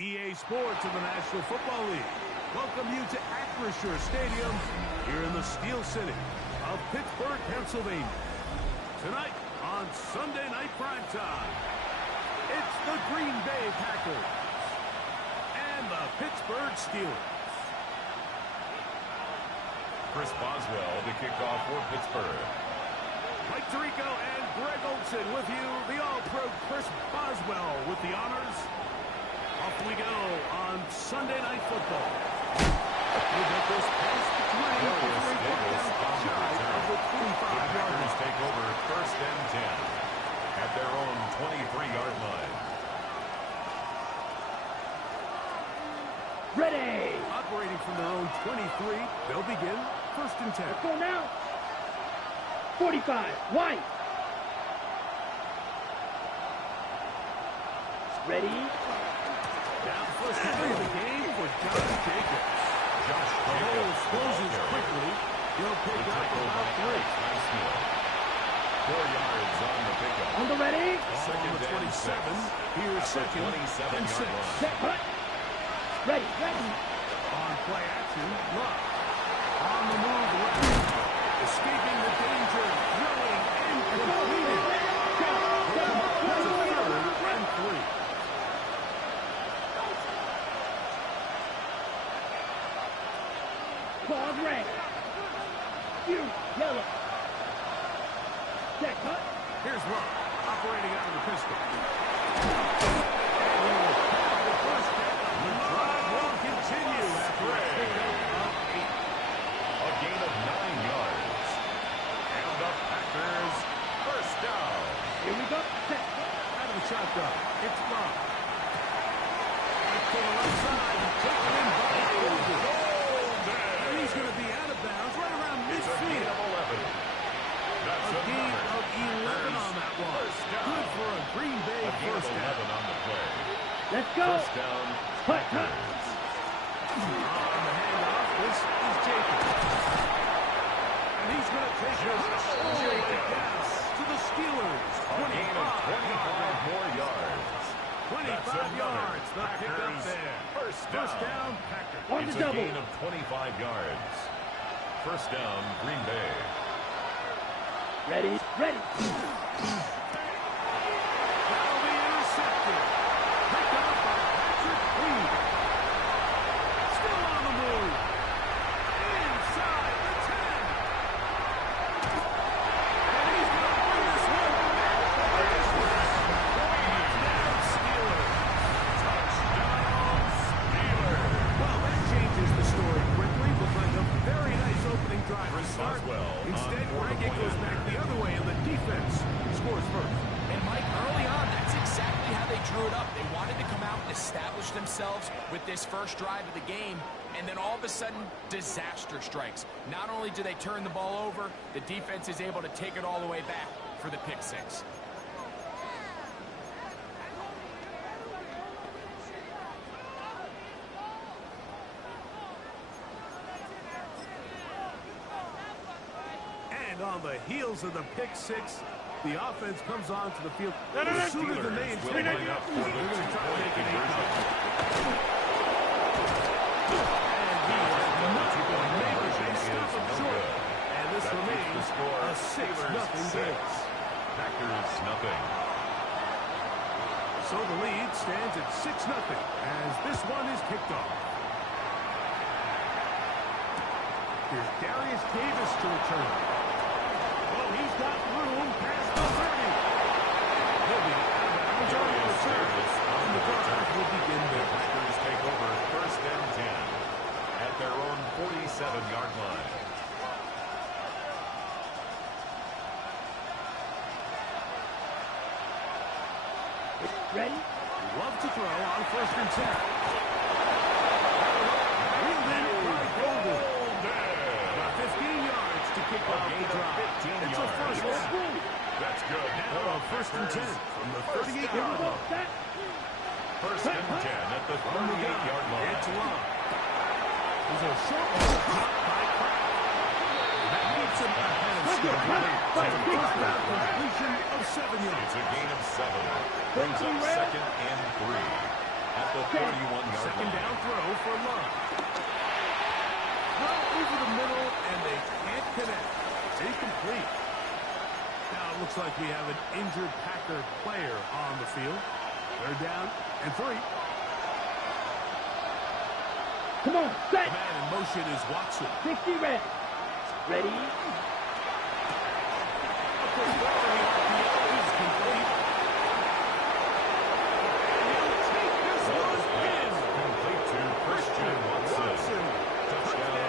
EA Sports of the National Football League welcome you to Acrisure Stadium here in the Steel City of Pittsburgh, Pennsylvania. Tonight on Sunday Night Primetime, it's the Green Bay Packers and the Pittsburgh Steelers. Chris Boswell to kick off for Pittsburgh. Mike Tirico and Greg Olsen with you. The All-Pro Chris Boswell with the honors. Off we go on Sunday Night Football. We'll get this past the 20 before we get down shy of the 25 yards. Take over first and 10 at their own 23-yard line. Ready! Operating from their own 23, they'll begin first and 10. Let's go now. 45, White. Ready? Down first play of the game for Josh Jacobs. Josh The hole Jacobs closes quickly. He'll pick up about 3. 4 yards on the pickup. On the ready? On the 27. Here's second and 6. Set, cut. Ready, ready. On play action, Luck. On the move, left. Escaping the danger, throwing, and completed. That's a 3rd and 3. Ball red. You, yellow. Set, cut. Here's Luck, operating out of the pistol. And he will have the first down. The drive will continue after a pickup of 8. A gain of 9 yards. And the Packers first down. Here we go. Set. Out of the shotgun, it's Luck. Back to the left side, taken in by Golden. And he's going to be out of bounds right around It's a gain midfield. of 11. That's A gain another. of 11 on that one. First down. Good for a Green Bay A gain of first 11 down. on the play. Let's go. First down, Cut, cut. Packers. On the handoff, this is Jacobs. And he's going to take us all the way down to the Steelers. A gain of 25 more yards. 25 yards. The pickup Packers there. first First down. down, Packers. On It's the a double. gain of 25 yards. First down, Green Bay. Ready, ready. That'll be intercepted. Picked up by Patrick Queen. Still on the move. Inside the 10. And he's going to bring this one back. Touchdown, Steelers. Touchdown, Steelers. Well, that changes the story quickly. Looked like a very nice opening drive to Chris start. Boswell Instead, on Greg, it goes back the other way, and the defense scores first. And Mike, early on, that's exactly how they drew it up. They wanted to come out and establish themselves with this first drive of the game, and then all of a sudden, disaster strikes. Not only do they turn the ball over, the defense is able to take it all the way back for the pick six. And on the heels of the pick six, the offense comes onto the field. Sooner than they Steelers will intended. line up for the They're going to try to two-point make it 8. conversion. And he is not going to make it. They Conversion stop is him no short. good. And this That keeps remains the score a 6-0 Steelers game. 6, Packers nothing. So the lead stands at 6-0 as this one is kicked off. Here's Darius Davis to return. Oh, he's got room past the 30. He'll be out of bounds on the return. And the drive will begin The there. Packers take over first and 10 at their own 47-yard line. Ready? Love to throw on first and 10. Wheeled in by Golden. About 15 yards to kick off the drive. 15 It's a yards. first down. That's good. Now on first and 10 from the 38-yard Go, line. set. First and 10 at the 38-yard line. It's long. There's a short one caught by Kraft. That keeps him ahead of First down completion of 7 yards. It's a gain of 7. Brings up second and 3 at the 31-yard Second line. down throw for Love. Well, over the middle, and they can't connect. It's incomplete. Now it looks like we have an injured Packer player on the field. They're down and 3. Come on, The set. man in motion is Watson. 60 red. Ready? Up the throw, and the RPO is complete. And he'll take this one in. Complete to Christian Watson. Touchdown,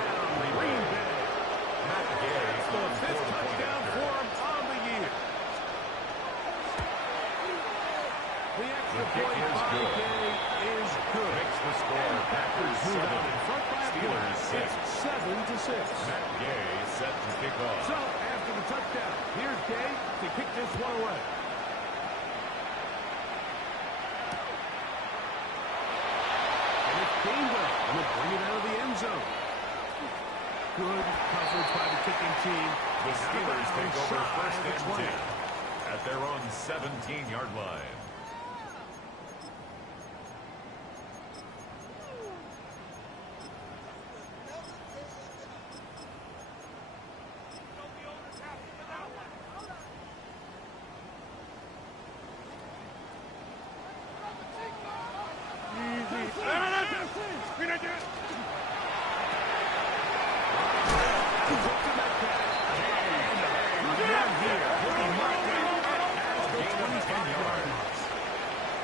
Green Bay. Matt Gay The on 5th for the point touchdown after. for him on the year. The extra The kick point is by good. Gay is good. Makes the score Packers Move 7. out in front by a Steelers point. 6. It's 7-6. Matt Gay set to kick off. So, after the touchdown, here's Gay to kick this one away. And it's Gainwell, and they'll bring it out of the end zone. Good coverage by the kicking team. The Steelers take over Shy first of the and 20. 10 at their own 17-yard line.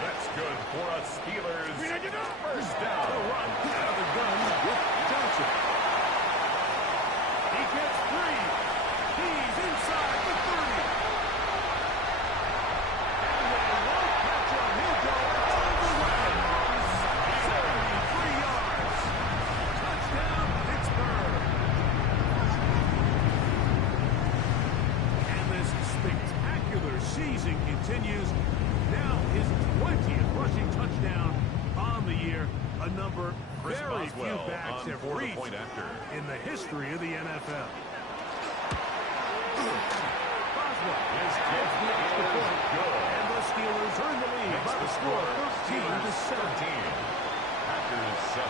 That's good for a Steelers first down. Run out of the gun with Johnson. He gets 3. He's inside the 30. And they won't catch him. He'll go all the way. 73 yards. Touchdown, Pittsburgh. And this spectacular season continues. Now his 20th rushing touchdown on the year, a number Chris very few Boswell backs on have for the reached point after. in the history of the NFL. Boswell His gets kick the extra is point, good. and the Steelers earn the lead Makes by the the score score of 13-7. Packers 7.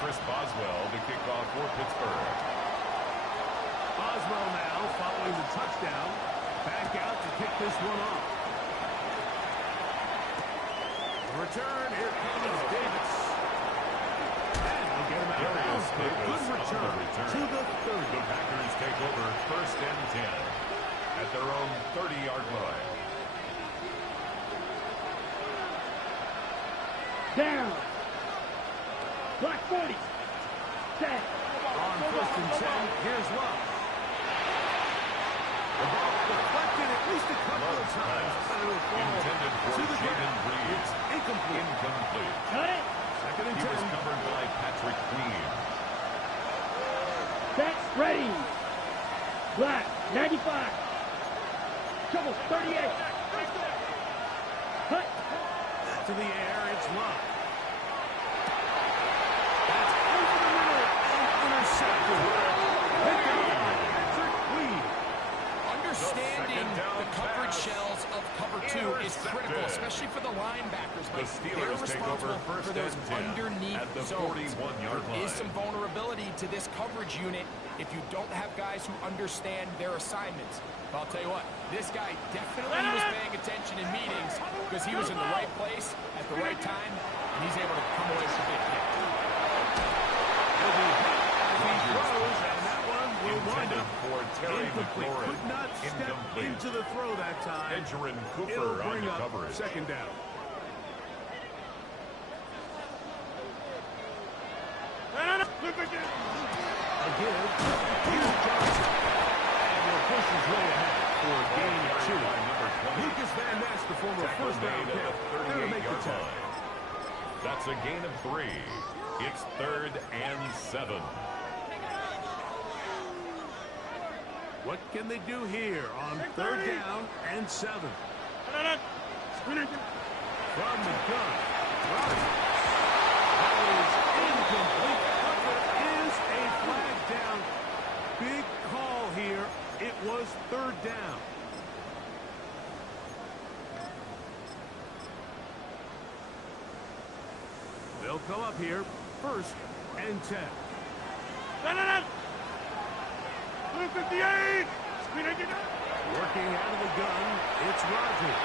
Chris Boswell to kick off for Pittsburgh. Boswell now following the touchdown, back out to kick this one off. Return, here comes Davis. And they'll get him out of bounds. Good Davis on the return return. to the 30. The Packers take over first and 10 at their own 30-yard line. Down. Black 40. Set. On first and 10, here's Love. The ball deflected at least a couple of Love's times. pass But it'll fall intended for to the Jaden ground. Breed. It's incomplete. Incomplete. Cut it. Second and He was 10. covered by Patrick Queen. Set. Ready. Black 95. Trouble 38. Cut. To the air, it's Love. That's over the middle and intercepted. Picked up by Patrick Queen. Understanding second down the coverage pass. shells of cover 2 is critical, Intercepted. especially for the linebackers. The Like, Steelers they're take over responsible first for those and 10 underneath at the zones. 41-yard There is line. some vulnerability to this coverage unit if you don't have guys who understand their assignments. But I'll tell you what, this guy definitely was paying attention in meetings because he was in the right place at the right time, and he's able to come away with a big hit. He'll be hit as he throws, and that one will wind Intended up for Terry incomplete. McLaurin. Could not step Incomplete. into the throw that time. Benjamin It'll Cooper on bring the up coverage. second down. Again, here's Johnson. And he'll push his way ahead for a gain of 2. By number 20. Lucas Van Ness, the former Tackle first-round made pick, at the there to make the 38-yard tackle. line. That's a gain of 3. It's third and 7. What can they do here on third down and 7? From the gun. Rodgers. That is incomplete, but there is a flag down. Big call here. It was third down. come up here. 1st and 10. 58! Working out of the gun, it's Rodgers.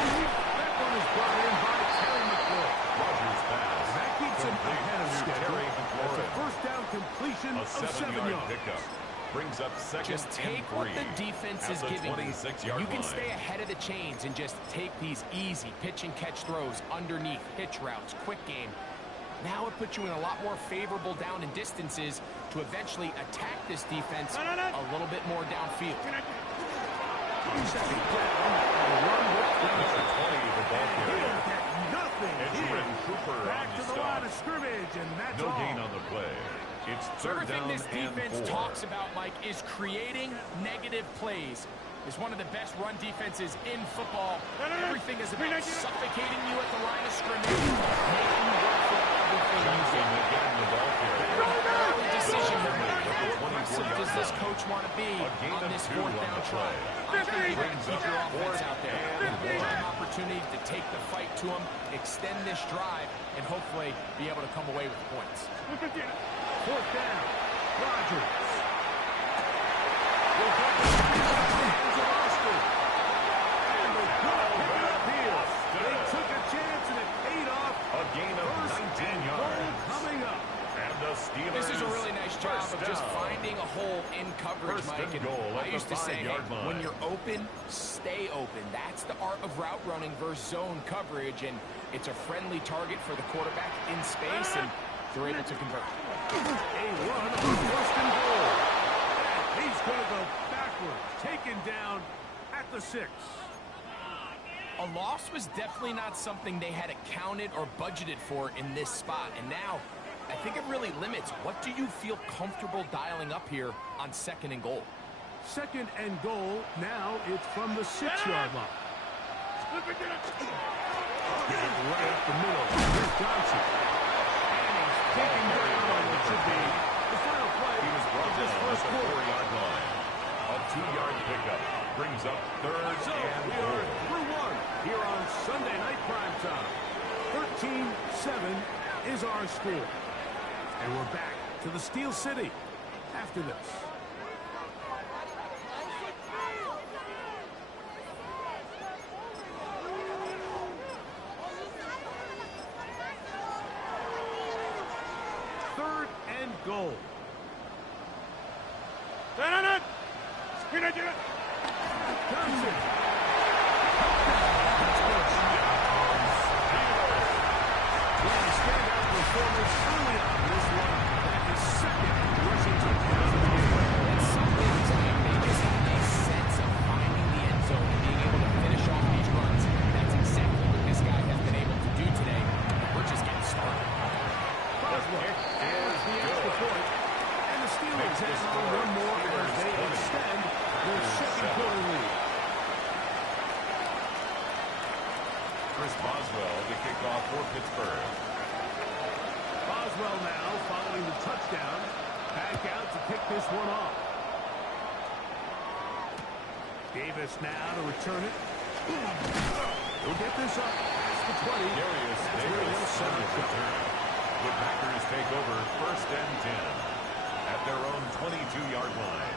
That one is brought in by Terry McLaurin. Rodgers pass. That keeps him ahead of schedule. Terry That's a McLaurin. first down completion A of 7 7-yard yards. pickup. Brings up 2nd Just take and 3. what the defense at is the giving you. 26-yard You can line. stay ahead of the chains and just take these easy pitch and catch throws underneath, hitch routes, quick game. Now it puts you in a lot more favorable down and distances to eventually attack this defense a little bit more downfield. 2nd down. A run with Number 20, the ball And carrier. he'll get nothing Edgerrin here. Cooper Back on to the the line stop. of scrimmage, and that's No all. gain on the play. It's So 3rd everything down this defense and 4. talks about, Mike, is creating negative plays. It's one of the best run defenses in football. Everything is about suffocating you at the line of scrimmage, making you work for everything you Johnson do. again, the ball carrier. Early decision to make. At the How aggressive 24-yard does this line. coach want to be A gain on of this 2 4th on down the try? play. I think you got to Brings keep up your offense 4th out there. and Give 1. them an opportunity to take the fight to them, extend this drive, and hopefully be able to come away with points. 4th down. Rodgers. They took a chance and it paid off. A gain of 19 yards. Coming up. And the Steelers. This is a really nice job first of just down. finding a hole in coverage, First Mike. and goal I at used the to say, hey, 5-yard line. when you're open, stay open. That's the art of route running versus zone coverage, and it's a friendly target for the quarterback in space, and they're able to convert. A run on 1st and goal. He's going to go backwards. Taken down at the 6. A loss was definitely not something they had accounted or budgeted for in this spot, and now I think it really limits. What do you feel comfortable dialing up here on 2nd and goal? 2nd and goal. Now it's from the 6-yard line. Get it right up the middle. Here's Johnson. And he's taken down on what should be the final play He was brought of this down at first the quarter. 4-yard line. A 2-yard pickup brings up 3rd So and we 4. are through 1 here on Sunday Night Primetime. 13-7 is our score. And we're back to the Steel City after this. Third and goal. Johnson. Standout performance early on this one. That is 2nd rushing touchdown of the game. And something to me, they just have a sense of finding the end zone and being able to finish off these runs. That's exactly what this guy has been able to do today. We're just getting started. Boswell has the extra point. And the Steelers hang on one more as they extend their 2nd quarter lead. Chris Boswell to kick off for Pittsburgh. Boswell now following the touchdown. Back out to kick this one off. Davis now to return it. He'll get this up past the 20. Darius That's where Davis they'll set on the up shop. return. The Packers take over 1st and 10 at their own 22-yard line.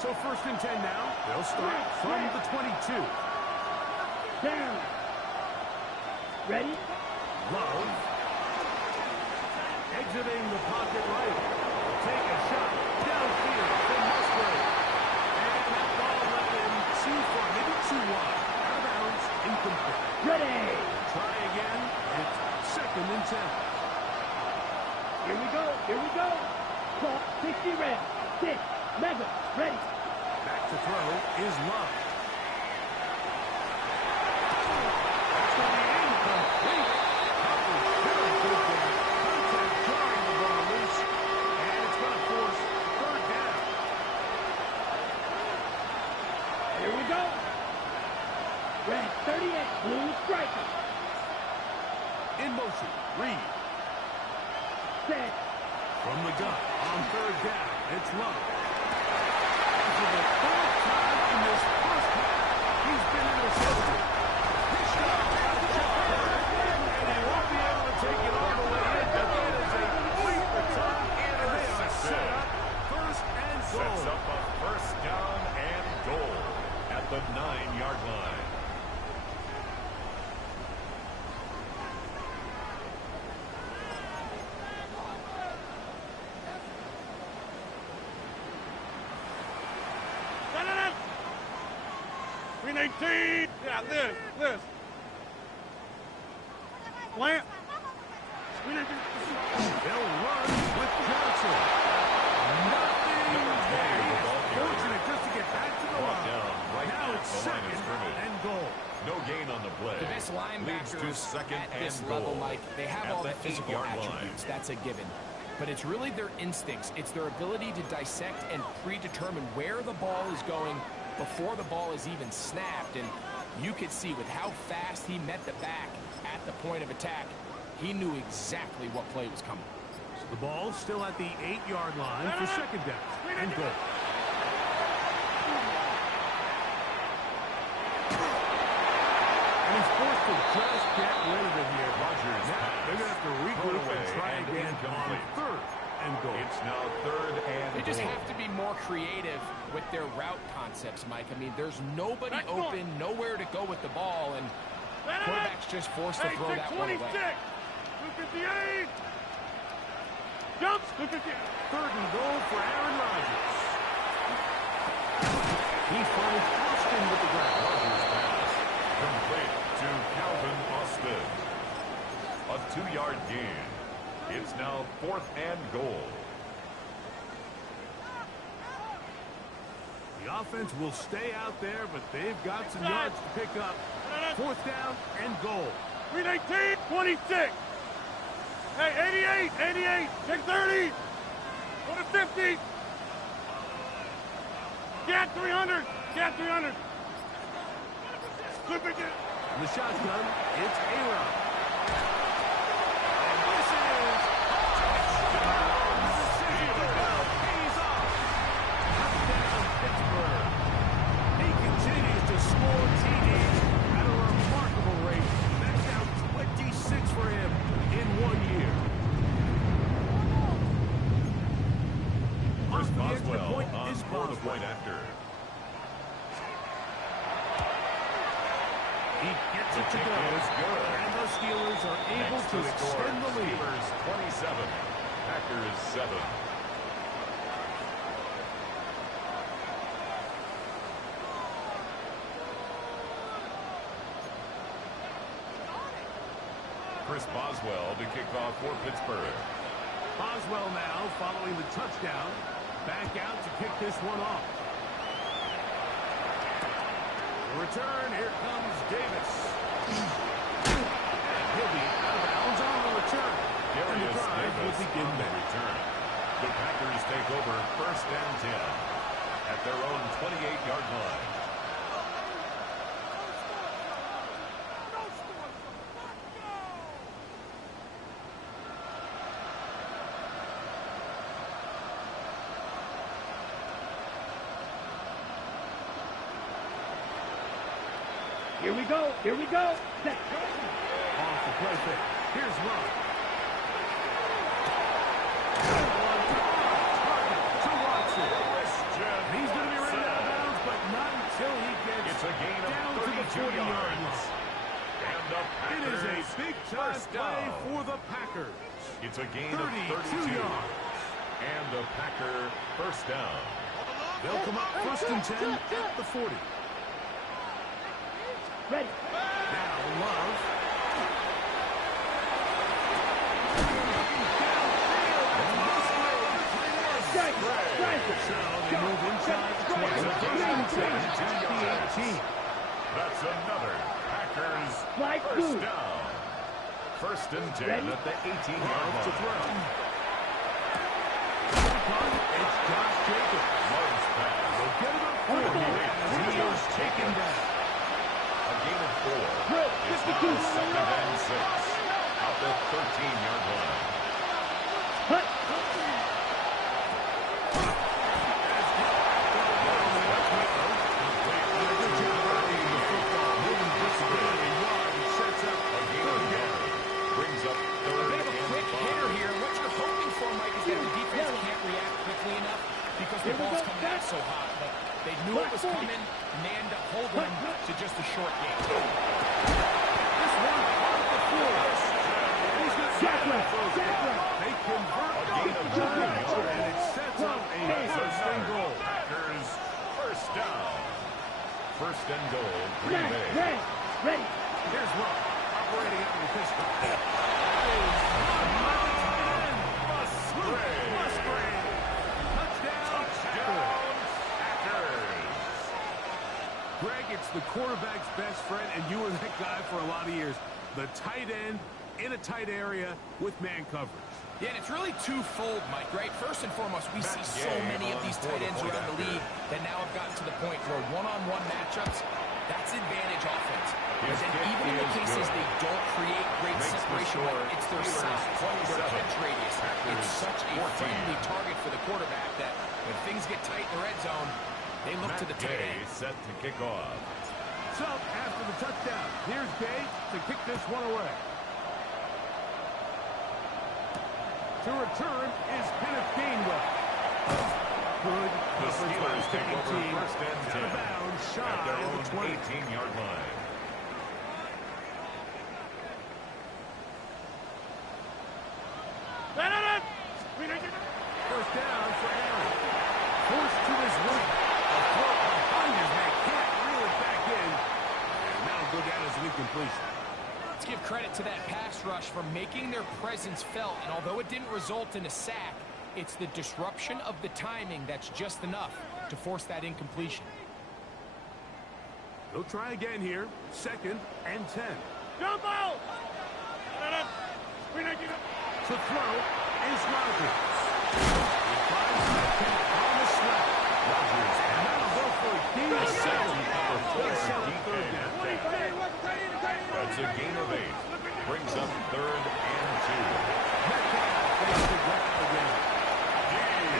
So 1st and 10 now. They'll start from the 22. Down. Ready? Love. Exiting the pocket right. Take a shot downfield from Musgrave. And that ball left him too far, maybe too wide. Out of bounds, incomplete. Ready. Try again. It's 2nd and 10. Here we go. Here we go. Clock 60 red. 6. Mega. Ready. Back to throw is Love. That's going to be incomplete. Coverage very good there. Contact drawing the ball loose. And it's going to force 3rd down. Here we go. Red 38. Blue striker. In motion. Reed. Set. From the gun on 3rd down. It's Love. For the 4th time in this first half, he's been intercepted. His shot out of at the 9-yard line. Green 18. Yeah, Liz. Plant. Green 18. They'll run with Johnson. Nothing there. Fortunate just to get back to the line. Now it's second and goal. No gain on the play. The best Leads to linebackers second at this and level, goal. Mike, they have At all the the physical 8-yard line. attributes. That's a given. But it's really their instincts. It's their ability to dissect and predetermine where the ball is going before the ball is even snapped. And you could see with how fast he met the back at the point of attack, he knew exactly what play was coming. So the ball still at the 8-yard line for second down and goal. And he's forced to just get rid of it here. Rodgers Now they're going to have to regroup and try and again on incomplete. third and goal. It's now third and They just goal. have to be more creative with their route concepts, Mike. I mean, there's nobody open, nowhere to go with the ball, and quarterback's just forced to throw that one away. 258. Jumps. 258. Third and goal for Aaron Rodgers. He finds Austin with the ground. Rodgers pass complete to Calvin Austin. A 2-yard gain. It's now fourth and goal. The offense will stay out there, but they've got some yards to pick up. Fourth down and goal. Green 18. 26. Hey, 88. 630. Go to 50. Get 300. Get 300. In the shotgun, it's A-Rod. And this is touchdown. The decision to go pays off. Touchdown, Pittsburgh. He continues to score TDs at a remarkable rate. That's now 26 for him in 1 year. Chris Off the extra Boswell point on is for the Boswell. point after. He gets The it to kick go. is good. And the Steelers are able Next to score, extend the lead. Steelers 27, Packers 7. Chris Boswell to kick off for Pittsburgh. Boswell now following the touchdown. Back out to kick this one off. The return, here comes Davis. And he'll be out of bounds on the return. And the Darius drive will Davis begin on the there. return. The Packers take over first and 10 at their own 28-yard line. Here we go. Set. Off the play fake. Here's Love. To Watson. He's going to be ran out of bounds, but not until he gets It's a gain of down to the 32 40-yard yards. line. And the It is a Packers big-time first play down. for the Packers. It's a gain of 32 32. yards. And the Packer first down. They'll come up first and 10 at the 40. Ready. Now Love. Strike. So they move inside the 20. The 18. That's another Packers Flag first two. down. First and 10 Ready? at the 18-yard Love to line. throw. It's Josh Jacobs. Love's pass. They'll get it up front. As he is taken down. A gain of 4. Drill. It's 52. now second and 6 at the 13-yard line. Hut. A gain of 1. Brings up A third bit of a and quick 5. hitter here. What you're hoping for, Mike, is that the defense can't react quickly enough because the ball's coming out so hot. But they They knew it was coming, manned up holding him to just a short game. This one off the floor. He's got Jackrack. They convert A gain of 9 yards. and it sets up a first and goal. Packers first down. First and goal, Green Bay. Ready. Here's Rowe, operating out of the pistol. Musgrave. Touchdown, Packers. Greg, it's the quarterback's best friend, and you were that guy for a lot of years. The tight end in a tight area with man coverage. Yeah, and it's really twofold, Mike, right? First and foremost, we see so many of these tight ends around the league that now have gotten to the point where one-on-one matchups, that's advantage offense. But then even in the cases they don't create great separation, it's their size, their catch radius. It's such a friendly target for the quarterback that when things get tight in the red zone, they look to the tight end. Set to kick off. So, after the touchdown, here's Gay to kick this one away. To return is Kenneth Gainwell. Good. The Steelers take over first and 10 out of bounds, at shy their of own the 20. 18-yard line. First down for Aaron. Forced to his right. A throw behind his man. Can't reel it back in. And now go down as an incompletion. Let's give credit to that pass rush for making their presence felt, and although it didn't result in a sack, it's the disruption of the timing that's just enough to force that incompletion. They'll try again here. Second and 10. Jump out! To throw is Rodgers. He finds Metcalf on the slap. Rodgers, and that'll go for a gain of 7. They set up third down. That's a gain of 8. Brings up third and 2. Metcalf fakes the grab again.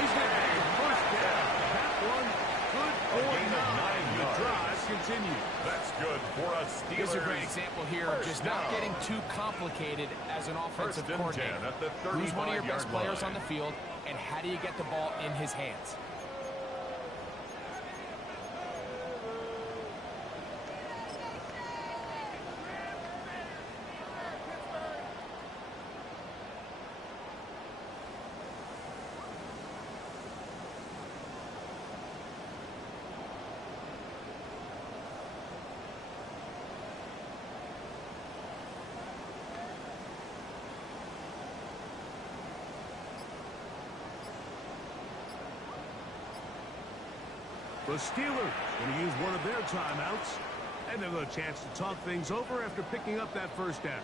He's going to have first down. That one good for gain of 9 The yards. drive continues. That's good for a Steelers. Here's a great example here of just not down. getting too complicated as an offensive First and 10 coordinator. at the Who's one of your 35-yard best players line. on the field, and how do you get the ball in his hands? The Steelers going to use one of their timeouts, and they'll have a chance to talk things over after picking up that first down.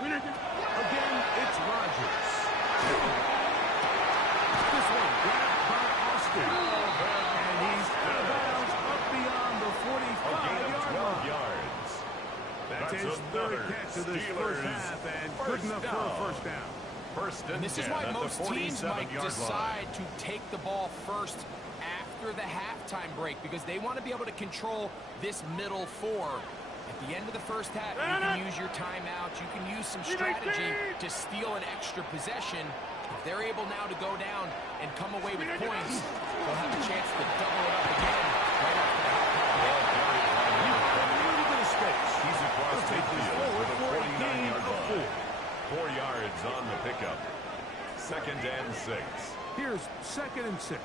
Again, it's Rodgers. This one grabbed by Austin. And he's out of bounds up beyond the A gain of 45-yard 12 line. yards. That's his another third catch of this Steelers first half, and good first enough for a first down. First and This is 10 why at most the teams might 47-yard decide line. to take the ball first after the halftime break because they want to be able to control this middle four. At the end of the first half, you can use your timeout. You can use some strategy to steal an extra possession. If they're able now to go down and come away with points, they'll have a chance to double it up again right after the halftime break. A little bit of space. He's across They'll the take this field forward for for the a gain 49-yard of line. 4 yards on the pickup. Second and 6. Here's second and 6.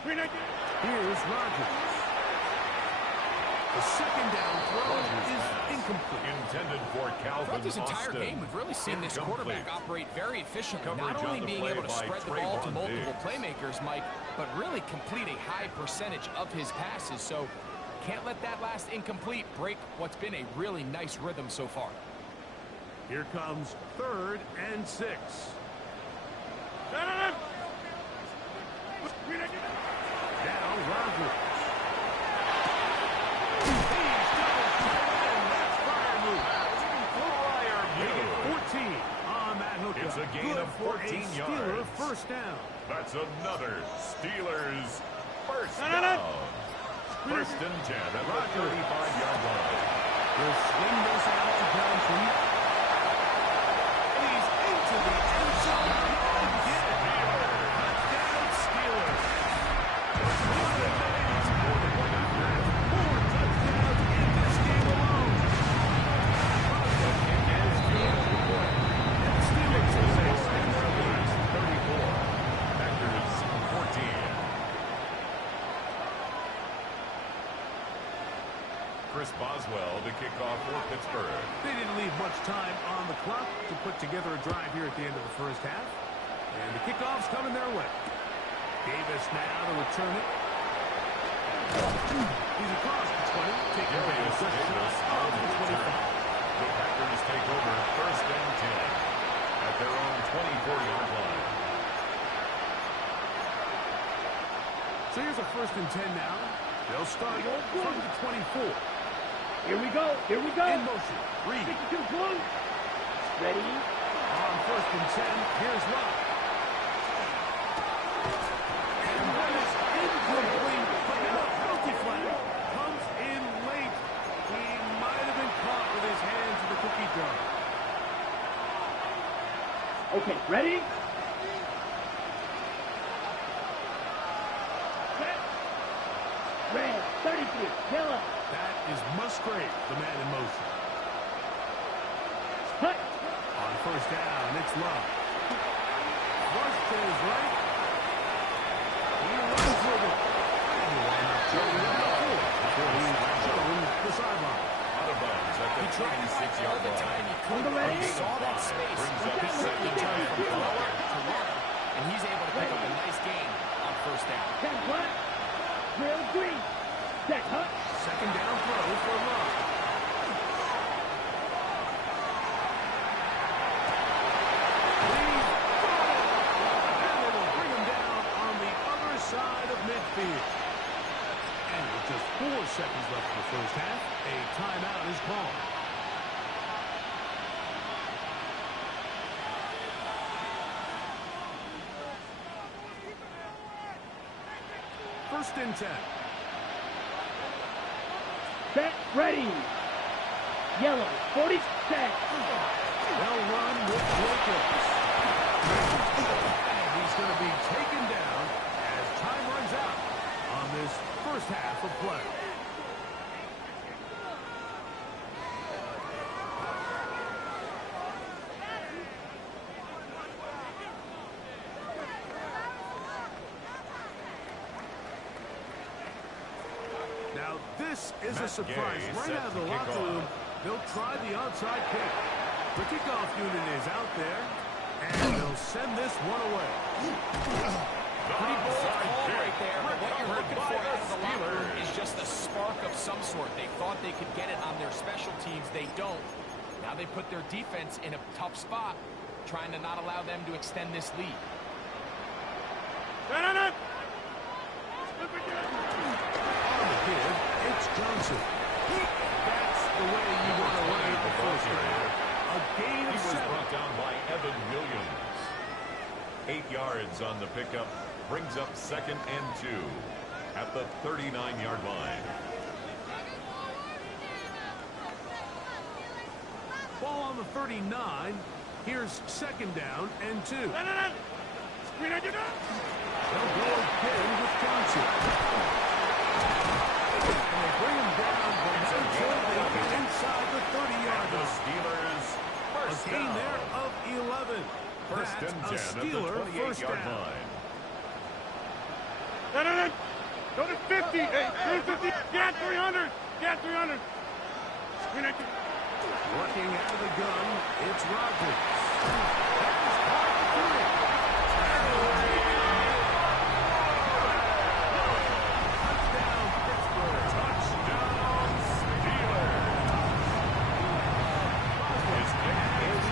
Here's Rodgers. The second down throw is incomplete. Intended for Calvin Throughout this entire Austin. game, we've really seen this Incomplete. quarterback operate very efficiently, Coverage not on only the being play able to by spread the ball to Trayvon multiple Diggs. playmakers, Mike, but really complete a high percentage of his passes. So can't let that last incomplete break what's been a really nice rhythm so far. Here comes 3rd and 6. Down Rodgers. He's double covered, and that's fire move. They get 14 on that hookup. It's a gain Good of for 14 a Steeler yards. first down. That's another Steelers first down. First and 10 at the 35-yard line. He'll swing this out to Johnson. And he's into the end zone. Touchdown, Steelers. What a night. Four touchdowns in this game alone. And the Steelers will extend their lead. 34. Packers 14. Chris Boswell to kick off for Pittsburgh. They didn't leave much time on the clock to put together a drive here at the end of the first half. And the kickoff's coming their way. Davis now to return it. He's across the 20, taking a Davis shot off the 25. The Packers take over first and 10 at their own 24-yard line. So here's a first and 10 now. They'll start from the 24. Here we go. Here we go. In motion. Reed. 62 points. Ready. On first and 10, here's Rock. And that is incomplete. But now a penalty flag comes in late. He might have been caught with his hands in the cookie jar. Okay, ready? Set. Red, 33, yellow. That is Musgrave, the man in motion. Cut. On first down, it's Love. Flush to his right. He runs with it. And he winds up jumping up the field before he's shown the sideline. Out of bounds at the He tried to run 26-yard all the line. time he On could. the ready. He saw that space. Brings up He quickly second turned and from 5. thrower to runner, and he's able to pick up a nice gain on first down. 10 black. Drill green. Set, cut. Second down throw for Love. And it'll bring him down on the other side of midfield. And with just 4 seconds left in the first half, a timeout is called. First and 10. Set, ready. Yellow, 40, set. They'll run with Jacobs. And he's going to be taken down as time runs out on this first half of play. Now, this is a Matt surprise. Gay Right set out of to the kick locker off. room, they'll try the onside kick. The kickoff unit is out there, and they'll send this one away. Pretty bold call right there, but what you're looking for out of the locker room is just a spark of some sort. They thought they could get it on their special teams. They don't. Now they put their defense in a tough spot, trying to not allow them to extend this lead. On the kid, it's Johnson. That's the way you want to run it the first half. A gain He of was 7. brought down by Evan Williams. 8 yards on the pickup. Brings up second and 2 at the 39-yard line. Ball on the 39. Here's second down and 2. They'll go again with Johnson. And they bring him down, but until they get inside the 30-yard The line. Steelers A first gain down. there of 11. First That's and a 10 at the Steeler first 28-yard down. line. Go to 50. Hey, go to 50. Get 300. Get 300. Working out of the gun, it's Rodgers. That is part 3. Touchdown, Pittsburgh. Touchdown, Steelers. His kick is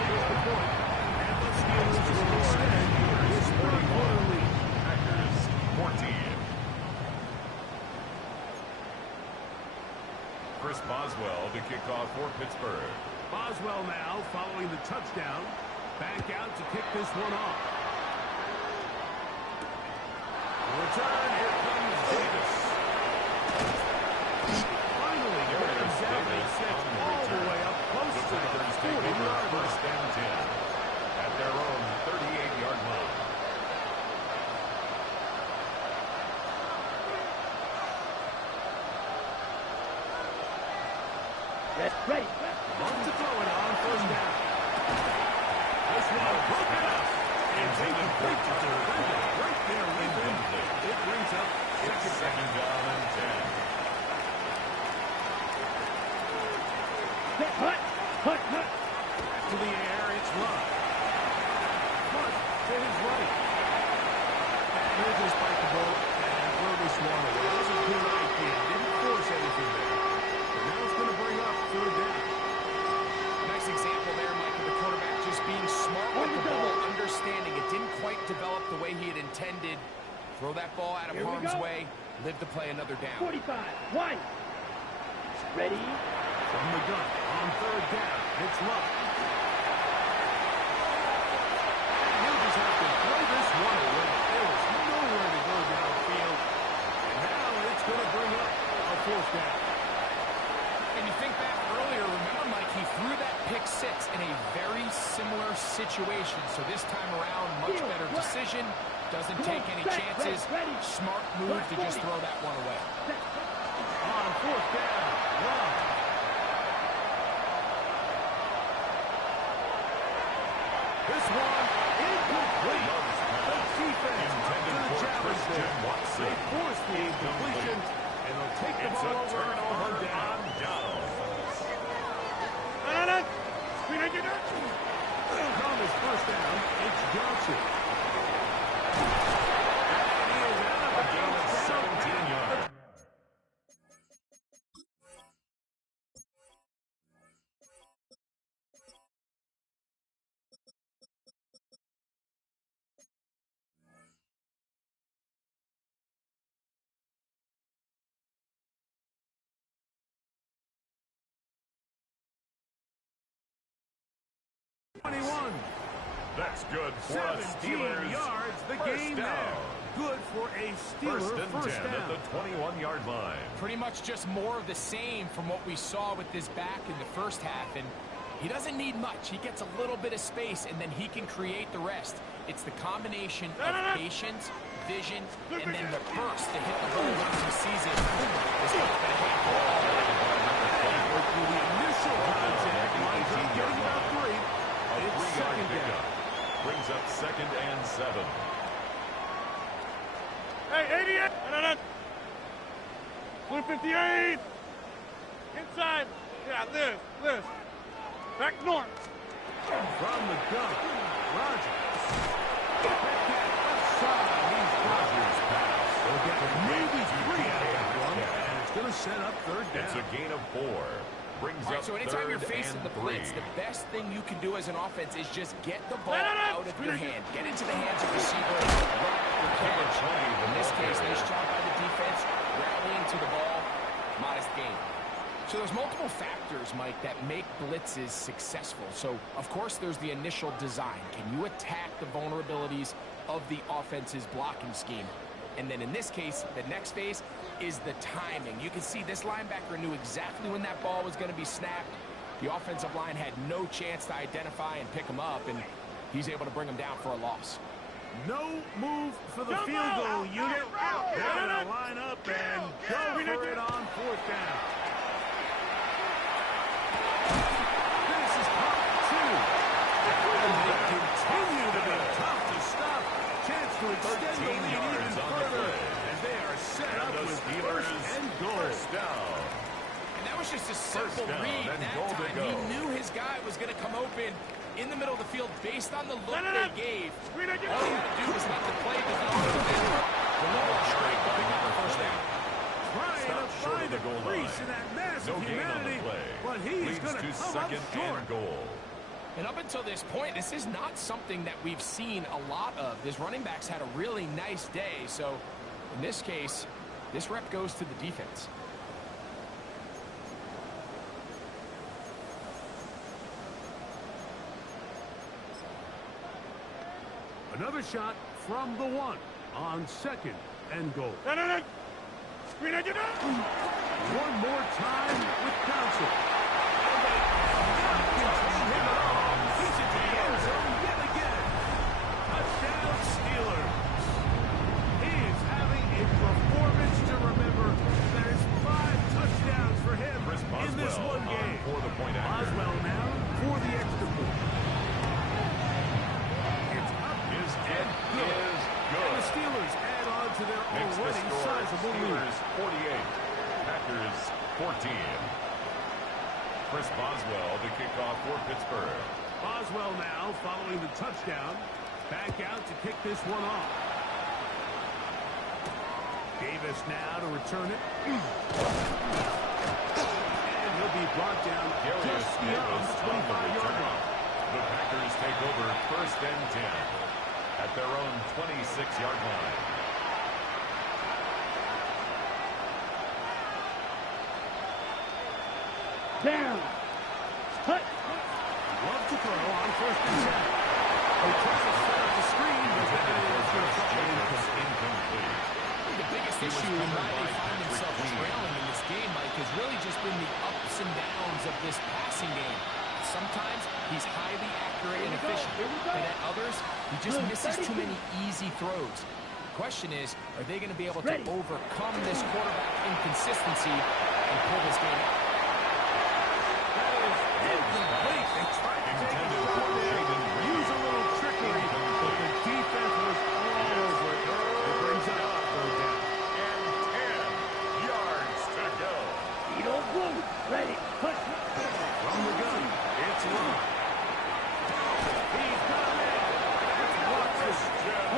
kickoff for Pittsburgh. Boswell now following the touchdown. Back out to kick this one off. Return, here comes Davis. Finally, Davis down all the way up close to the 40-yard line. First and 10 at their own 38-yard line. Ready. On to throw it on first down. This one broken up. And taken quick to defender right there with him. It brings up Second down and 10. Hut. to the air. It's Love. Hunt to his right. And he'll just bite the ball and throw this one away. That was a good idea. Didn't force anything there. But now it's going to bring up third down. Nice example there, Mike, of the quarterback just being smart with the ball, understanding it didn't quite develop the way he had intended. Throw that ball out of harm's way, live to play another down. 45. One. Ready. From the gun on third down. It's Love. And he'll just have to throw this one away. There's nowhere to go downfield. And now it's going to bring up a fourth down. And you think back earlier, remember, Mike, he threw that pick six in a very similar situation. So this time around, much better decision. Doesn't take any chances. Smart move to just throw that one away. On fourth down, Love. This one incomplete. The defense Intended to the for challenge Christian there. Watson. They force the incompletion, and they'll take the It's a ball over turnover on down. on down. On his first down, it's Johnson. And he is out of A gain of bounds. 17 yards. That's good for a 17 Steelers yards, the first game down. there. Good for a Steeler First and 10 down. at the 21-yard line. Pretty much just more of the same from what we saw with this back in the first half. And he doesn't need much. He gets a little bit of space, and then he can create the rest. It's the combination of patience, vision, and then the burst to hit the hole once he sees it. This one's been a handful all day. Through the initial contact, winds up getting about three. A It's 3-yard second down. pickup. Brings up 2nd and 7. Hey, 88. Blue 58. Inside. Yeah, this. Back north. From the gun, Rodgers. Left side, he's Rodgers pass. They'll get maybe three out of that one, and it's going to set up third down. It's a gain of 4. Brings All right, up so anytime you're 3rd facing and the blitz, 3. the best thing you can do as an offense is just get the ball out of your hand. Get into the hands of receivers. Run your catch. In this case, nice job by the defense, rallying to the ball. Modest gain. So there's multiple factors, Mike, that make blitzes successful. So, of course, there's the initial design. Can you attack the vulnerabilities of the offense's blocking scheme? And then in this case, the next phase is the timing. You can see this linebacker knew exactly when that ball was going to be snapped. The offensive line had no chance to identify and pick him up, and he's able to bring him down for a loss. No move for the field goal unit. They're going to line up and go for it on fourth down. This is part 2. And they continue to be tough to stop. Chance to extend the lead even further as they are set up with first and goal. First down. And that was just a simple down read and that goal to time. go. He knew his guy was going to come open in the middle of the field based on the look they gave. All he had to do was let the play develop and then the ball straight to pick up the first down. Trying Stop to short find of the a goal crease line. in that massive No gain on the humanity, play. but he's Leads going to to come up 2nd short. and goal. And up until this point, this is not something that we've seen a lot of. This running back's had a really nice day. So in this case, this rep goes to the defense. Another shot from the 1 on 2nd and goal. Screen it, One more time with Council. And they cannot contain him at all. He's into the end zone yet again. Touchdown Steelers. He is having a performance to remember. There's 5 touchdowns for him in this one game. For the point after. Boswell now for the extra point. It's up. His end Good. is And good. the Steelers add on to their Makes the already score sizable lead. Steelers 48, Packers 14. Chris Boswell to kick off for Pittsburgh. Boswell now following the touchdown. Back out to kick this one off. Davis now to return it. And he'll be brought down Darius just beyond Davis the on the 25-yard return. line. The Packers take over 1st and 10 at their own 26-yard line. Down. Cut. Love to throw on 1st and 10. He tries to set up the screen, but then it is Josh just Jacobs incomplete. The biggest He was issue in covered why by they find Patrick themselves Queen. trailing in this game, Mike, has really just been the ups and downs of this passing game. Sometimes he's highly accurate and efficient, and at others, he just misses too many easy throws. The question is, are they going to be able to overcome this quarterback inconsistency and pull this game out? incomplete. They tried to take Intended it for over there, Jaden Reed. use a little trickery, but the defense was all over it. It brings up third down. And 10 yards to go. You don't move. Ready. Cut. From the gun, it's Love. He's got it. That's Watson.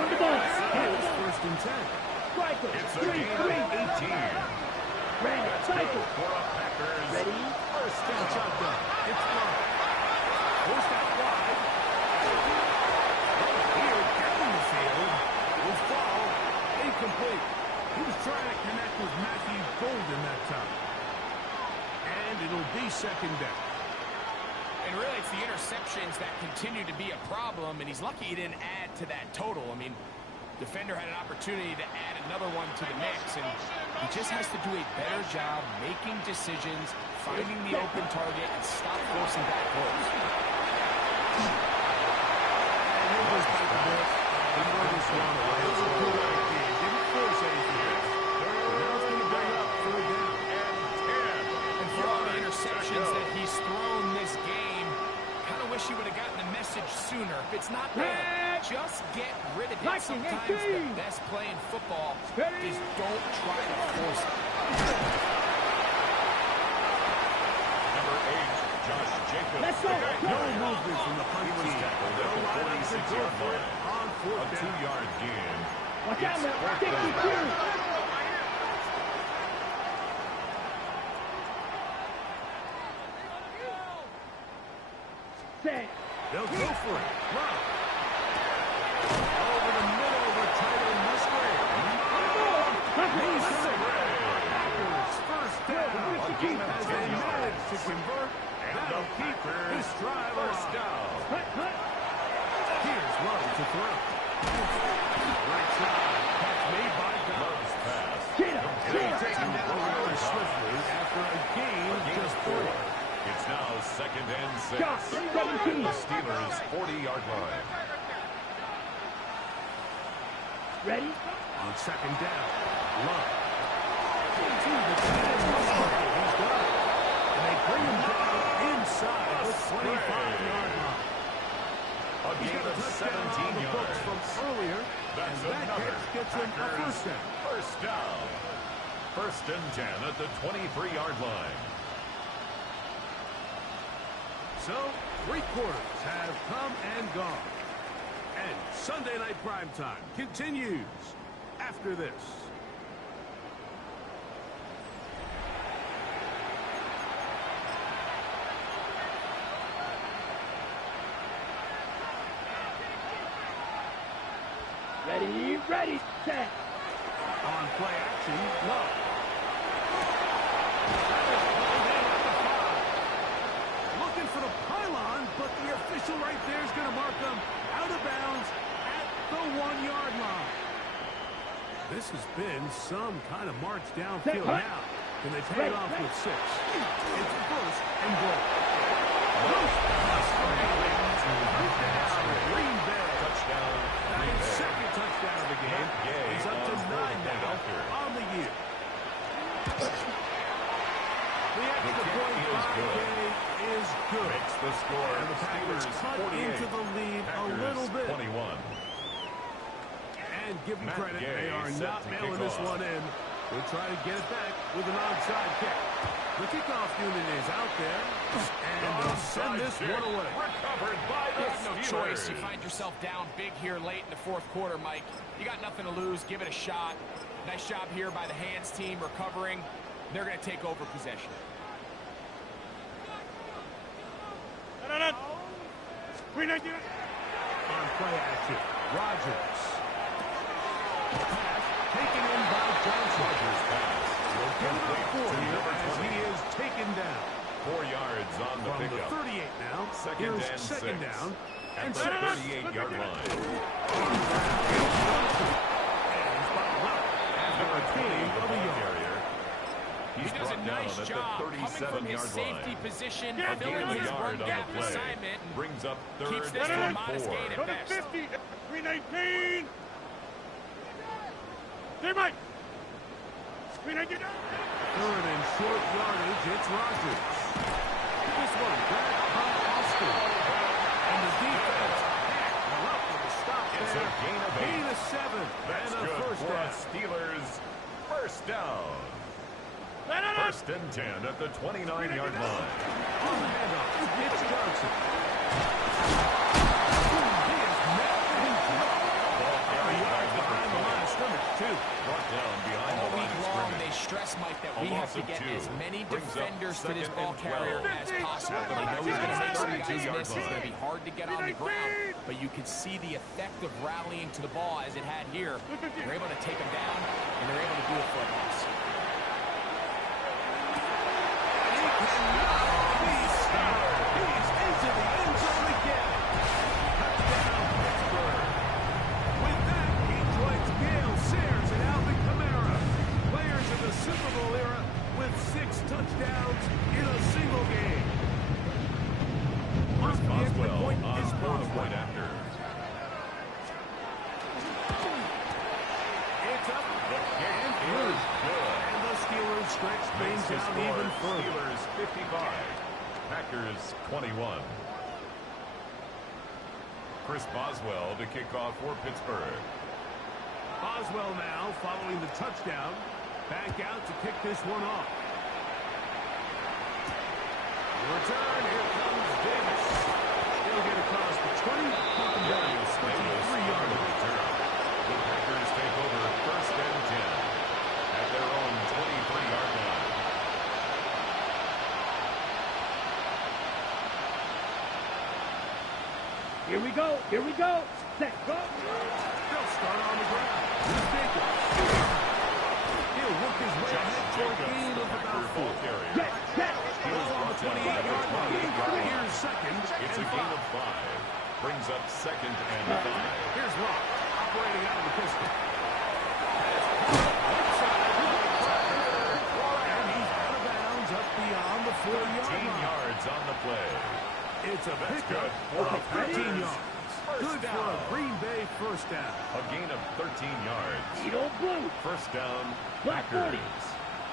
On the ball. It's 1st and 10. Striker. It's a Three. gain of 18. Ready. Cycle. For a Packers Ready. first down. Shotgun. It's Love. Forced out wide. Here down the field will fall incomplete. He was trying to connect with Matthew Golden that time. And it'll be 2nd down. And really, it's the interceptions that continue to be a problem, and he's lucky he didn't add to that total. I mean, defender had an opportunity to add another one to the mix, and he just has to do a better job making decisions, finding the open target, and stop forcing back goals. And here goes back to this. He threw this one away. It was a good idea. Didn't force anything. And now it's going to bring up 3rd down. And for all the interceptions that he's thrown this game, kind of wish he would have gotten the message sooner. If it's not there, just get rid of it. Lightning Sometimes the 18. best play in football Ready. is don't try to force it. Number 8, Josh Jacobs. Let's go. No movement from the punt He was team. tackled No at the lineup to 46 go yard for it line. on A 4th down. 2-yard gain. Watch out, It's man. 4th 52. down. Set. They'll go for it. Love. Over the middle of a tight end Musgrave. He's Packers first down. A gain of As 10 they yards. manage to convert, that'll keep this drive First alive. down. Cut. Cut. Here's Love to throw. Right side. Catch made by Dobbs. Love's pass. Get him. And they take him down rather swiftly after a gain of Gain just of 4. 4. It's now 2nd and 6. Josh, 17. The Steelers 40-yard line. Ready. On 2nd down, Love. Into the tight end Musgrave. He's done. And they bring him down inside the 25-yard line. A He's gain got a of touchdown 17 on the books yards. from earlier, That's and that another catch gets him a Packers first down. First down. 1st and 10 at the 23-yard line. So, 3 quarters have come and gone. And Sunday Night Primetime continues after this. Ready. Ready. Set. On play action, Love. That is pulled in at the 5. Looking for the pylon, but the official right there is going to mark them out of bounds at the 1-yard line. This has been some kind of march downfield now. Can they take it off with 6? It's first and goal. Green Bay. Touchdown. His second touchdown of the game. He's up to 9 now on the year. The extra point by Gay is good. Makes the score. And the Packers cut into the lead a little bit. 21. And give them credit, Gay they are set not to mailing kick this off. one in. They'll try to get it back with an onside kick. The kickoff unit is out there, and they'll send this one away. Recovered by You the have no Steelers. choice. You find yourself down big here late in the fourth quarter, Mike. You got nothing to lose. Give it a shot. Nice job here by the hands team recovering. They're going to take over possession. On play action, Rodgers. Pass taken in by Johnson. Rodgers pass. Will Give it up complete for to you number as 20. he is taken down. 4 yards on the From the pickup. 38 now, Second here's and second 6. down. At And the 38-yard line. After a gain The of a ball yard. carrier. He He's does a brought down nice at job the coming from his 37-yard safety line. position, A gain filling of a his yard run on the gap play. assignment, and Brings up third keeps this to a and modest 4. gain Go at to best. 50. 319. Stay, Mike. 319. Third and short yardage, it's Rodgers. This one, grabbed by Austin. And the defense back up with a stop It's there. a gain of 8. Gain of 7. That's and a good first for down. us Steelers. First down. First and 10 at the 29-yard line. On the handoff, it's Johnson. He is met and dropped. Ball A carried by yard behind the line of scrimmage, too. Brought down behind all the line week of long, scrimmage. they stress, Mike, that A we have loss to of get 2. as many Brings up defenders to this second ball and carrier 12. as possible. They know he's going to make some guys miss. It's going to be hard to get on the ground, but you can see the effect of rallying to the ball as it had here. They're able to take him down, and they're able to do it for a loss. He cannot be stopped. He's into the end zone again. Touchdown, Pittsburgh. With that, he joins Gale Sayers and Alvin Kamara, players of the Super Bowl era with 6 touchdowns in a single game. Chris Off the extra Boswell point on is the Boswell. point after. It's up The kick and is through. good. And the Steelers stretch Makes things the out score even further. Steelers 55. Packers 21. Chris Boswell to kick off for Pittsburgh. Boswell now following the touchdown. Back out to kick this one off. Return, here comes Davis. He'll get across the 20, up and down to 23-yard line. return. The Packers take over first and 10 at their own 23-yard line. Here we go. Here we go. Set. Go. They'll start on the ground. Here's Jacobs. He'll work his way ahead for a gain of about 4. Ball carrier. Set. Set. Ball on the 28-yard line. Here's second It's a and gain 5. of 5. Brings up second and 5. Here's Rock, operating out of the pistol. And he's out of bounds up beyond the 4-yard 13 line. yards on the play. It's a That's pickup good for of a 13 Packers yards. first Good for a down. Green Bay first down. A gain of 13 yards. Edo Blue. First down, Black Packers.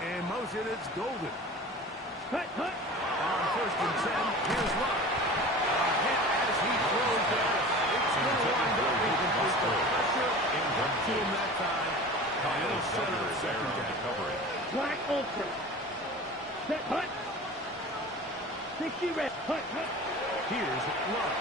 In motion, it's Golden. Cut. Cut. On first and 10, here's Rock. A hit as he throws there. It's going to wind up incomplete. The pressure got to him that time. And it'll set up second down. Black Ultra. Set. Cut. 60 red. Cut. Cut. Here's Rock.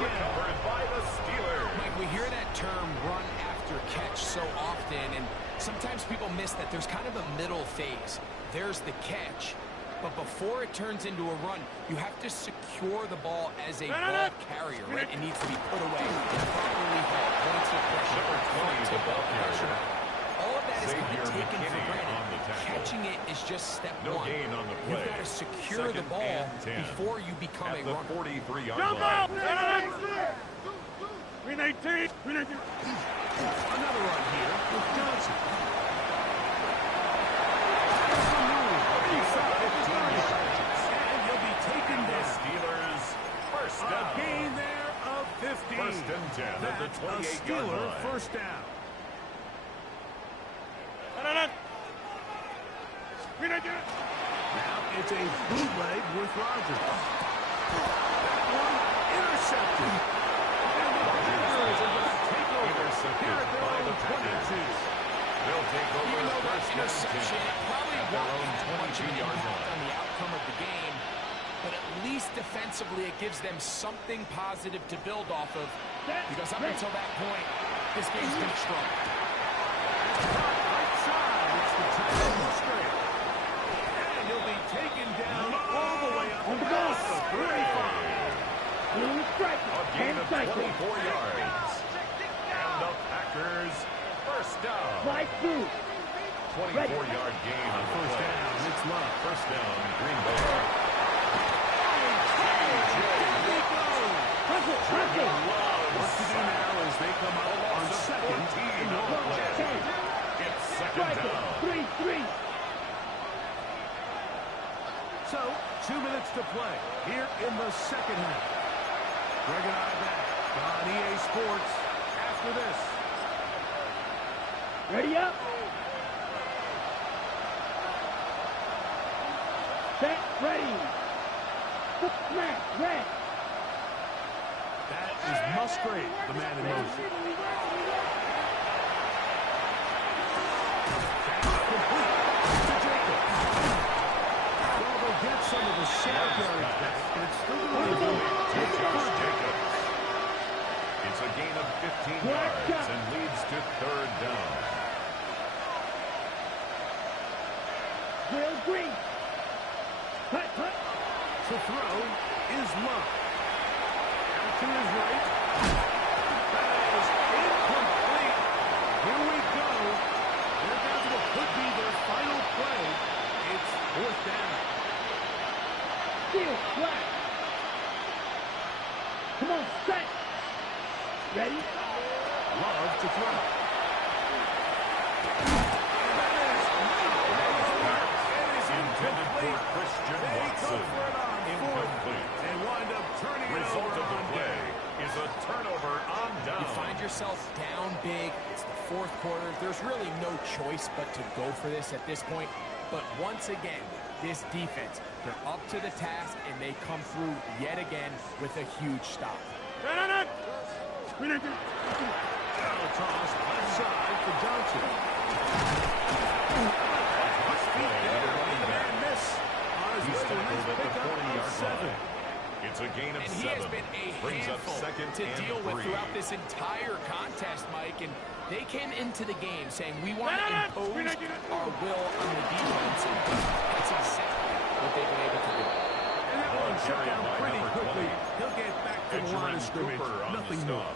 Recovered by the Steelers. Mike, we hear that term run after catch so often, and sometimes people miss that there's kind of a middle phase. There's the catch, but before it turns into a run, you have to secure the ball as a ball carrier, right? It needs to be put away and properly held. Points of pressure. Number 20, the ball carrier. All of that is kind Xavier of taken for McKinney granted. catching it is just step No one. gain on the play. You've got to secure the Second ball and 10. before you become At a the runner. 43-yard Jump line. out! Green 18. Green 18. Another run here with Johnson. And he'll be taken The down. Steelers first A down. gain there of 15. First and 10 at the That's a 28-yard Steeler line. first down. Green 18. Now it's a bootleg with Rodgers. That one intercepted. And the Packers are going to take over Intercepted here at their by own the Packers. 22. They'll take over Even though that first and interception 10 probably at their won't own have much of an 22-yard impact line. on the outcome of the game, but at least defensively it gives them something positive to build off of, because up until that point, this game's been a struggle. Right side. It's the tight end Musgrave. And he'll be taken down all the way up On the past ball. the 35. Blue strike. A gain of 24 cycle. yards. And the Packers first down. Slide through. 24-yard gain on the First play. down. It's Love. First down, Green Bay. Hustle, hustle. What to do now as they come up on second and long. It's second Striker. down. 3-3. So, 2 minutes to play here in the second half. Greg and I back on EA Sports after this. Ready up. Set, ready. Smash, red. That is Musgrave, the man in motion. Complete to Jacob. Well, they'll get some of the secondaries back, but it's still going to be Josh Jacobs. It's a gain of 15 yards and leads to third down. Will Green. Cut, cut. to throw is Love. Out to his right. That is incomplete. Here we go. They're down to what could be their final play. It's fourth down. Steal, flat. Come on, set. Ready? Love to throw. Intended for Christian Watson. Incomplete. And wind up turning it Result over of the on play is a turnover on down. You find yourself down big. It's the fourth quarter. There's really no choice but to go for this at this point. But once again, this defense, they're up to the task, and they come through yet again with a huge stop. Now toss left side for Johnson. Man miss on his He's way to a nice tackled at the pickup of 40-yard 7. line. It's a gain of And he 7. has been a Brings up handful second to and deal with 3. throughout this entire contest, Mike. And they came into the game saying, we want to impose our will on the defense. And that's exactly what they've been able to do. And that one shut carried down by pretty number quickly. 20. He'll get back to the line Benjamin of scrimmage. Cooper on the Nothing new. stop.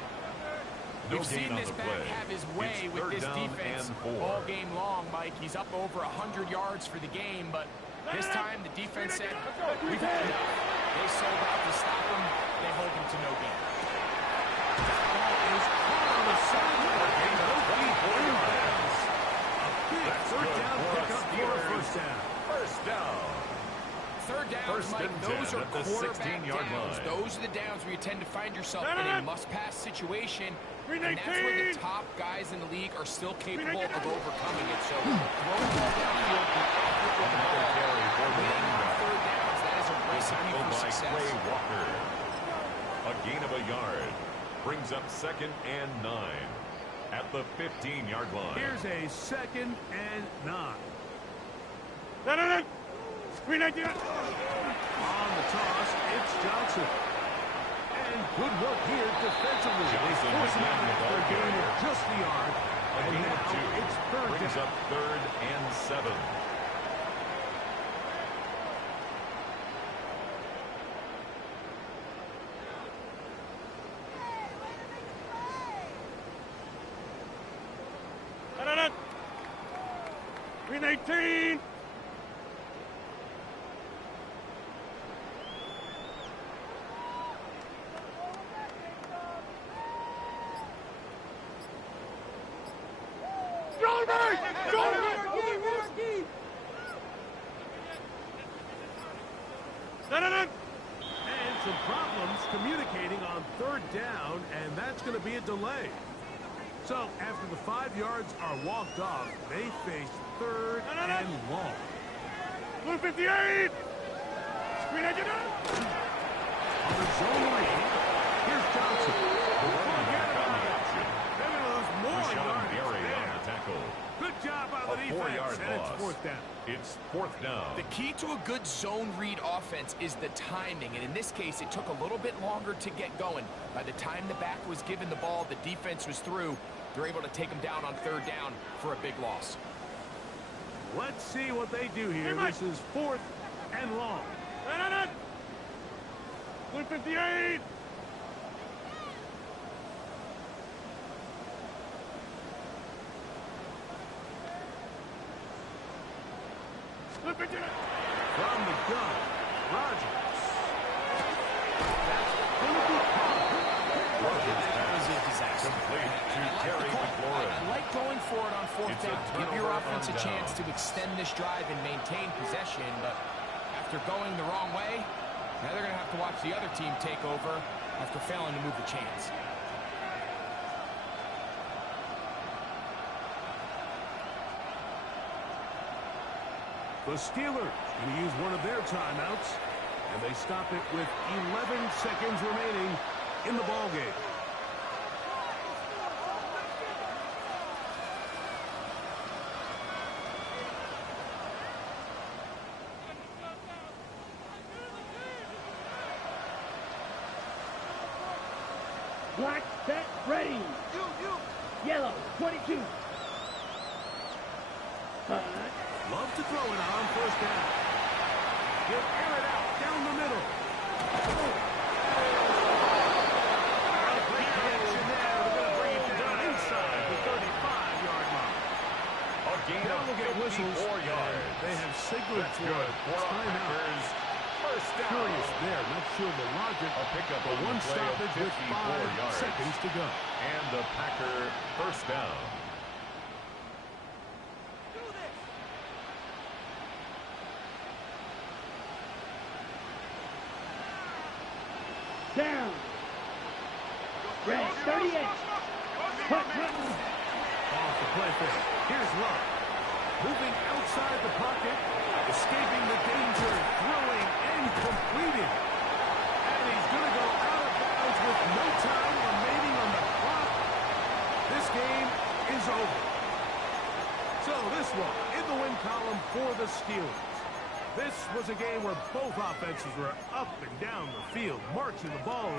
No We've gain seen on this the back play. have his way It's with third this down defense and 4. all game long, Mike. He's up over 100 yards for the game, but this time the defense said, we've had enough. They sold out to stop him. They hold him to no gain. Ball is caught on the sideline. Gain of 24 yards. A big That's third good down for pickup for a Steelers. first down. First down. Third downs, First Mike, and those 10 are at the quarterback 16-yard downs. line. Those are the downs where you tend to find yourself in a must-pass situation, and that's where the top guys in the league are still capable of overcoming it. So, throw the ball downfield, be accurate with the ball. Carry for the Winning running on back. third downs, that is a recipe Tackled for by success. Quay Walker. A gain of a yard. Brings up second and 9 at the 15-yard line. Here's a second and 9. Green 19. On the toss, it's Johnson. And good work here defensively. They Johnson force him again, out the ball for a gain carrier. of just the yard. A And gain of now 2. it's third Brings down. up third and 7. Green 18. And some problems communicating on third down, and that's going to be a delay. So after the 5 yards are walked off, they face third and long. 158. Screen agent. On the zone read, here's Johnson. Back on the action. They're going to lose more Rashawn yards Gary there. on the tackle. Good job by the A defense, 4-yard and it's loss. fourth down. It's fourth down. The key to a good zone read offense is the timing, and in this case, it took a little bit longer to get going. By the time the back was given the ball, the defense was through. They're able to take them down on third down for a big loss. Let's see what they do here. This is fourth and long. 158. From the gun, Rodgers. That's going to be caught. That was a disaster. Complete to Terry McLaurin. I like going for it on fourth It's a down. Give your turnover offense a on chance down. to extend this drive and maintain possession, but after going the wrong way, now they're going to have to watch the other team take over after failing to move the chains. The Steelers going to use one of their timeouts, and they stop it with 11 seconds remaining in the ballgame. Black, set, ready. Yellow, 22. Love to throw it on first down. He'll air it out down the middle. Great connection there. They're going to bring it down inside the 35-yard line. A gain Now of we'll get whistles. 54 yards. They have signaled That's for good a for our timeout. Packers. First down. Curious there. Not sure the logic. A pickup But on one the play of stoppage with 54 5 yards. seconds to go. And the Packer first down. Down. Red, 38. Cut, Off the play fake. Here's Luck. Moving outside the pocket. Escaping the danger. Throwing and completing. And he's going to go out of bounds with no time remaining on the clock. This game is over. So this one in the win column for the Steelers. This was a game where both offenses were up and down the field, marching the ball.